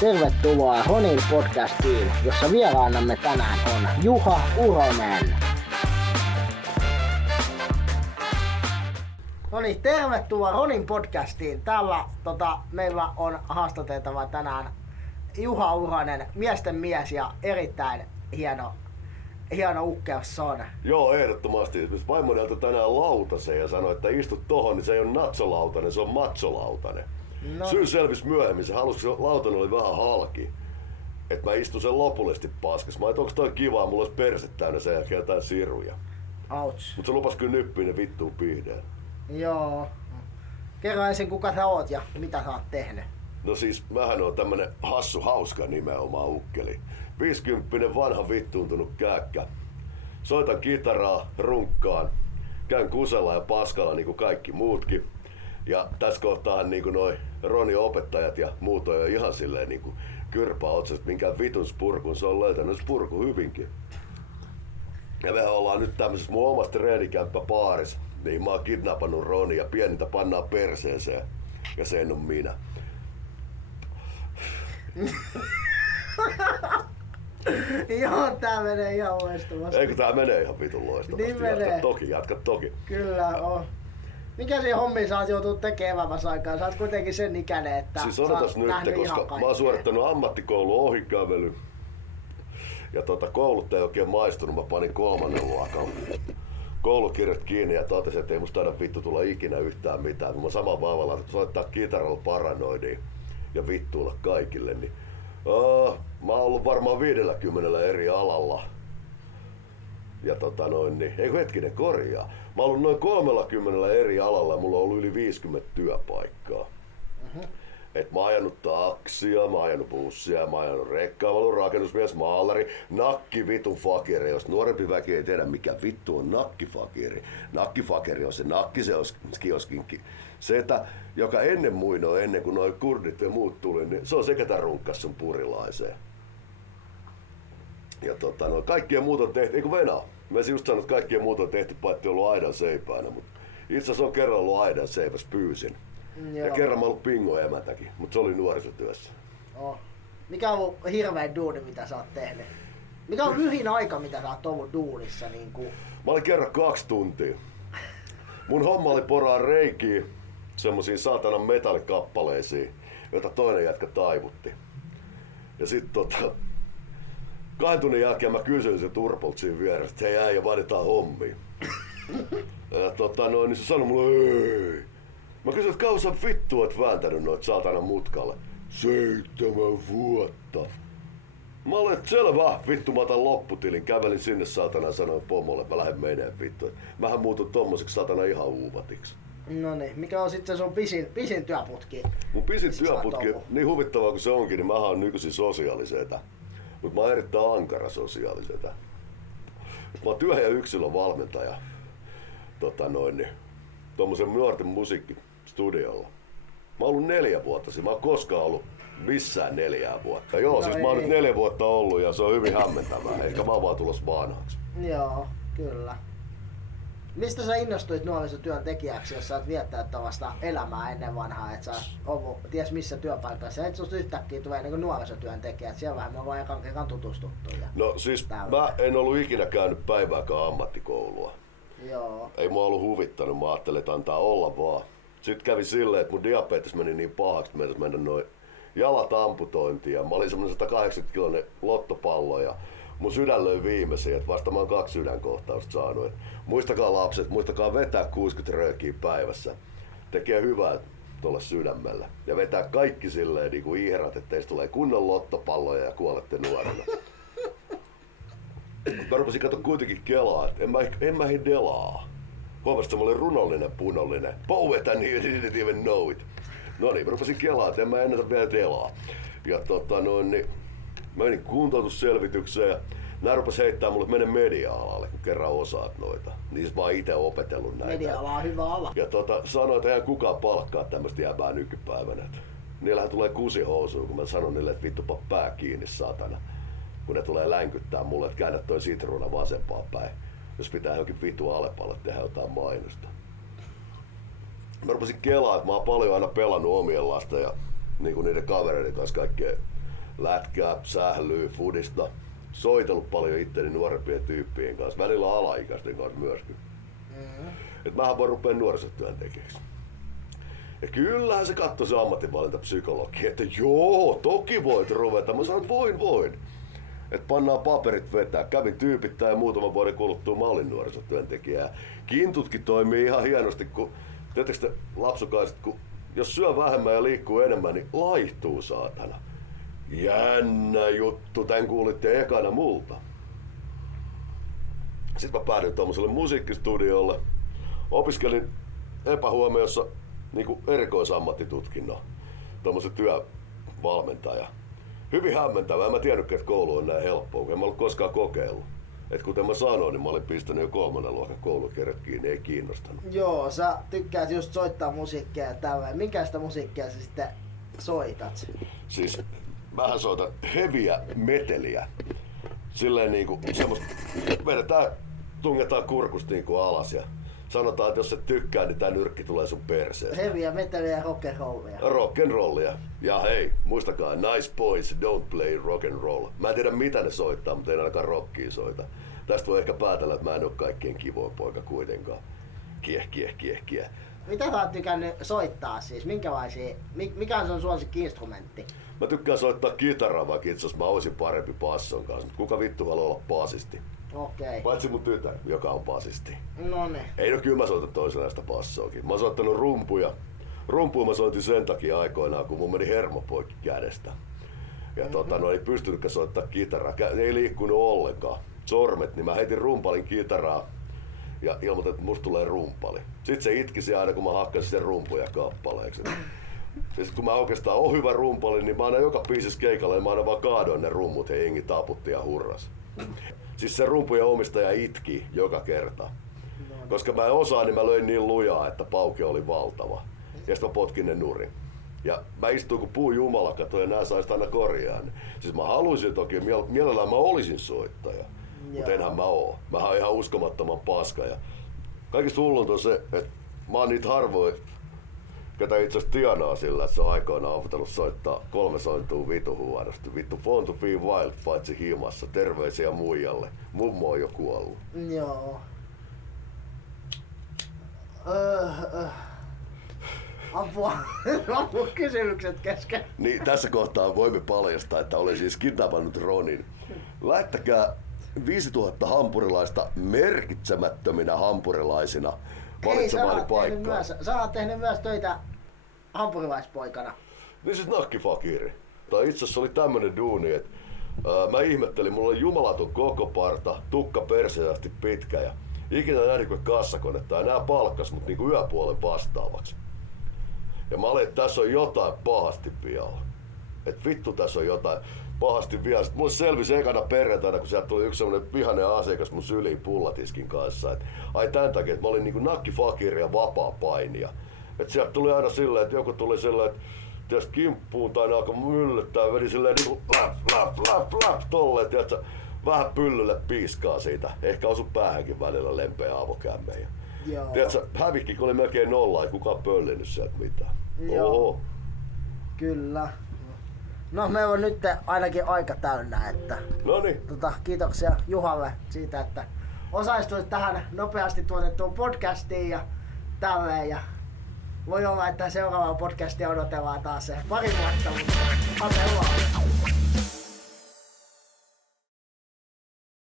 Tervetuloa Ronin podcastiin, jossa vieraanamme tänään on Juha Uronen. No niin, tervetuloa Ronin podcastiin. Täällä meillä on haastateltava tänään Juha Uronen, miesten mies ja erittäin hieno ukkeus on. Joo, ehdottomasti. Vaimo näytti tänään lautasen ja sanoi, että istut tohon, niin se ei ole natsolautanen, se on matsolautanen. No. Syy selvisi myöhemmin, se halusi, kun se lautanen oli vähän halki. Että mä istun sen lopullisesti paskas. Mä ajattelin, onko toi kivaa, mulla olisi perse täynnä sen jälkeen jotain siruja. Ouch. Mut se lupas kyllä nyppiin ne vittuun pihdeen. Joo. Kerro ensin kuka sä oot ja mitä sä oot tehnyt. No siis, mähän on tämmönen hassu hauska nimenomaan ukkeli. 50 vanha vittuuntunut kääkkä. Soitan kitaraa, runkkaan, käyn kusella ja paskalla niinku kaikki muutkin. Ja tässä kohtaahan niinku noi Ronin opettajat ja muut on jo ihan silleen niinku kyrpää otsasta, minkään vitun spurkun se on löytänyt spurku hyvinkin. Ja me ollaan nyt tämmöisessä mun omassa treenikämppäpaarissa, niin mä oon kidnappannut Ronin ja pienintä pannaan perseeseen. Ja sen on minä. Joo, tää menee ihan loistavasti. Eikö tää menee ihan vitun loistavasti? Niin menee. Jatka toki. Kyllä on. Mikä siinä hommiin sä oot joutunut tekemään elämässä aikaan? Sä oot kuitenkin sen ikäinen, että siis sanotas nyt, koska mä oon suorittanut ammattikoulun ohikävely. Ja koulutta ei oikein maistunut, mä panin 3. luokan koulukirjat kiinni ja totesin, että ei musta taida vittu tulla ikinä yhtään mitään. Mä saman vaivalla soittaa kitaralla Paranoidiin ja vittuilla kaikille. Niin, mä oon ollut varmaan 50 eri alalla. Ja ei hetkinen korjaa. Mä oon ollut noin 30 eri alalla ja mulla on ollut yli 50 työpaikkaa. Et mä oon ajanut taksia, mä oon ajanut bussia, mä oon ajanut rekkaa, mä oon ollut rakennusmies, maalari, nakkivitun fakiri. Jos nuorempi väki ei tiedä mikä vittu on nakkifakiri. Nakkifakiri on se nakkikioskin setä, joka ennen muinoa, ennen kuin noi kurdit ja muut tuli, niin se on se, ketä runkkas sun purilaiseen. Ja kaikkien muut on tehty, eikö Venä? Mä olisin just sanonut, että kaikkien muut on tehty, paitsi ollut aidan seipäänä, mutta itse asiassa on kerran ollut aidan seipäs, pyysin. Joo. Ja kerran mä ollut pingo emätäkin, mutta se oli nuorisotyössä. Oh. Mikä on ollut hirvein duuni, mitä sä oot tehnyt? Mikä on lyhin aika, mitä sä oot ollut duunissa? Niin kuin? Mä olin kerran 2 tuntia. Mun homma oli poraa reikiä semmosiin saatanan metallikappaleisiin, joita toinen jätkä taivutti. Ja sit 2 tunnin jälkeen mä kysyin sen Turpolta siinä vieressä, että hei äijä, vaaditaan hommia. Ja niin se sanoi mulle ei. Mä kysyin, että kauan sä vittu oot vääntänyt noit saatana mutkalle. 7 vuotta. Mä olin, että selvä, vittu mä otan lopputilin. Kävelin sinne saatana ja sanoin pomolle, että mä lähden menee vittu. Mähän muutun tommoseksi saatana ihan uuvatiksi. No niin, mikä on sitten sun pisin työputki? Mun pisin työputki, niin huvittavaa kuin se onkin, niin mähän on nykyisin sosiaalisetä. Mut mä oon erittäin ankara sosiaalisetä. Mä oon työ- ja yksilövalmentaja. Tommosen nuorten musiikkistudiolla. Mä oon ollut 4 vuotta siinä. Mä oon koskaan ollut missään 4 vuotta. Joo, no siis ei. Mä oon nyt 4 vuotta ollut ja se on hyvin hämmentävää. Eikä mä oon vaan tulossa vanhaksi. Joo, kyllä. Mistä sä innostuit nuorisotyön tekijäksi, jos sä oot viettänyt tällaista elämää ennen vanhaa, että sä oot ollut ties missä työpaikassa, et susta yhtäkkiä tulee niin nuorisotyön tekijä, siellä vähän me vaan ekan tutustuttu. No siis mä en ollut ikinä käynyt päivääkään ammattikoulua. Joo. Ei mua ollut huvittanut, mä ajattelin, että antaa olla vaan. Sitten kävi silleen, että mun diabetes meni niin pahaksi, että mennä noin jalat amputointiin ja mä olin semmonen 180 kiloinen lottopallo ja mun sydän löi viimeisiä, että vasta mä oon 2 sydänkohtausta saanut. Et muistakaa lapset, muistakaa vetää 60 röökiä päivässä. Tekee hyvää tuolle sydämellä. Ja vetää kaikki silleen niin kuin ihrat, ettei tulee kunnon lottopalloja ja kuolette nuorena. Mä rupesin katsoa kuitenkin kelaa, että en mä delaa. Huomasin, että mä olin runollinen, punollinen. Poet and he didn't even know it. No niin, mä rupesin kelaa, että en mä ennätä vielä delaa. Ja niin mä menin kuntoutusselvitykseen ja nää rupes heittää mulle, että mene media-alalle, kun kerran osaat noita. Niin mä oon ite opetellut näitä. Media-ala on hyvä ala. Ja sanoi, että eihän kukaan palkkaa tämmöstä jäbää nykypäivänä. Niillähän tulee kusihousuun, kun mä sanon niille, että vittupa pää kiinni saatana. Kun ne tulee länkyttää mulle, että käännä toi sitruuna vasempaan päin. Jos pitää johonkin vitu Alepalle tehdä jotain mainosta. Mä rupesin kelaa, että mä oon paljon aina pelannut omien lasten ja niin kuin niiden kavereiden kanssa kaikkea lätkää, sählyä, fudista. Soitellut paljon itteni nuorempien tyyppien kanssa, välillä alaikäisten kanssa myöskin. Et mähän voin rupea nuorisotyöntekijäksi. Ja kyllähän se katsoi se ammatinvalintapsykologi, että joo, toki voit ruveta. Mä sanoin, että voin. Että pannaan paperit vetää. Kävin tyypittäin ja muutaman vuoden kuluttua mä olin nuorisotyöntekijää. Kintutkin toimii ihan hienosti, kun tietysti te lapsukaiset, kun jos syö vähemmän ja liikkuu enemmän, niin laihtuu saatana. Jännä juttu, tän kuulitte ekana multa. Sitten mä päädyin tuommoiselle musiikkistudiolle. Opiskelin epähuomiossa niin erikoisammattitutkinnon, tuommoisen työvalmentaja. Hyvin hämmentävää, en mä tiennytkään, että koulu on näin helppoa, en mä ollut koskaan kokeillut. Et kuten mä sanoin, niin mä olin pistänyt jo 3. luokan koulukirjat kiinni, ei kiinnostanut. Joo, sä tykkäät just soittaa musiikkia ja tällä. Minkälaista musiikkia sä sitten soitat? Siis mähän soitan heviä meteliä. Silleen niinku semmoista, tungetaan kurkusta niinku alas ja sanotaan, että jos et tykkää, niin tää nyrkki tulee sun perseestä. Heviä meteliä ja rock'n'rollia. Rock'n'rollia. Ja hei, muistakaa, nice boys don't play rock'n'roll. Mä en tiedä mitä ne soittaa, mutta ei ainakaan rockia soita. Tästä voi ehkä päätellä, että mä en oo kaikkien kivoin poika kuitenkaan. Kieh. Mitä sä oot tykännyt soittaa siis? Mikä on sun suosikki-instrumentti? Mä tykkään soittaa kitaraa, vaikka itse asiassa mä oisin parempi basson kanssa. Mutta kuka vittu haluaa olla basisti? Okei. Paitsi mun tytär, joka on basisti. Noniin. Ei no kyllä mä soitan toisenlaista bassoakin. Mä oon soittanut rumpuja. Rumpuja mä soitin sen takia aikoinaan, kun mun meni hermo poikki kädestä. Ja ei pystynytkään soittaa kitaraa. Ei liikkunut ollenkaan. Sormet, niin mä heitin rumpalin kitaraa ja ilmoitin, että musta tulee rumpali. Sitten se itkisi aina, kun mä hakkasin sen rumpuja kappaleeksi. Ja sit kun mä oikeastaan oon hyvä rumpali, niin mä aina joka biisissä keikalle, niin mä aina vaan kaadoin ne rummut ja jengi taputti ja hurras. Siis se rumpujen omistaja itki joka kerta. Koska mä en osaa, niin mä löin niin lujaa, että pauke oli valtava. Ja sit mä potkin ne nurin. Ja mä istuin kuin puu jumala, ja nää sais aina korjaa. Siis mä haluaisin toki, mielellään mä olisin soittaja. Mutta enhän mä oo. Mä oon ihan uskomattoman paska. Ja kaikista hullunta on se, että mä oon niitä harvoin, ketä itse asiassa tienaa sillä, että se on aikoinaan opetellut soittaa 3 sointua vitu huonosti. Vittu Born to be Wild paitsi himassa. Terveisiä muijalle. Mummo on jo kuollut. Joo. Apua kysymykset kesken. Niin, tässä kohtaa voimme paljastaa, että olen siis kidnappannut Ronin. Lähettäkää 5000 hampurilaista merkitsemättöminä hampurilaisina valitsemaani paikkaan. Sä oot tehnyt myös töitä hampurilaispoikana. Niin siis nakkifakiri. Tai itse asiassa oli tämmönen duuni, että mä ihmettelin, mulla oli jumalaton koko parta, tukka perseästi pitkä ja ikinä näin kuin kassakonetta ja nää palkkas mut niinku yöpuolen vastaavaksi. Ja mä olin, että tässä on jotain pahasti pialla. Et vittu tässä on jotain pahasti vielä. Sitten mulle selvisi ekana perjantaina, kun sieltä tuli yksi semmonen vihainen asiakas mun syliin pullatiskin kanssa. Et ai tän takia, että mä olin niinku nakkifakiri ja vapaa painija. Et sieltä tuli aina silleen, että joku tuli silleen, että ties kimppuun tai ne alkoi myllyttää ja vedi silleen niinku lap tolleen, tiiätsä. Vähän pyllylle piiskaa siitä. Ehkä osu päähänkin välillä lempeä avokämmeen. Tiedätkö, hävikki oli melkein nolla, ei kukaan pöllinyt sieltä mitään. Oho. Kyllä. No meillä on nyt ainakin aika täynnä, että Noniin. Kiitoksia Juhalle siitä, että osallistuit tähän nopeasti tuotettuun podcastiin ja tälleen. Ja voi olla, että seuraavaa podcastia odotellaan taas se pari vuotta, mutta ate vaan.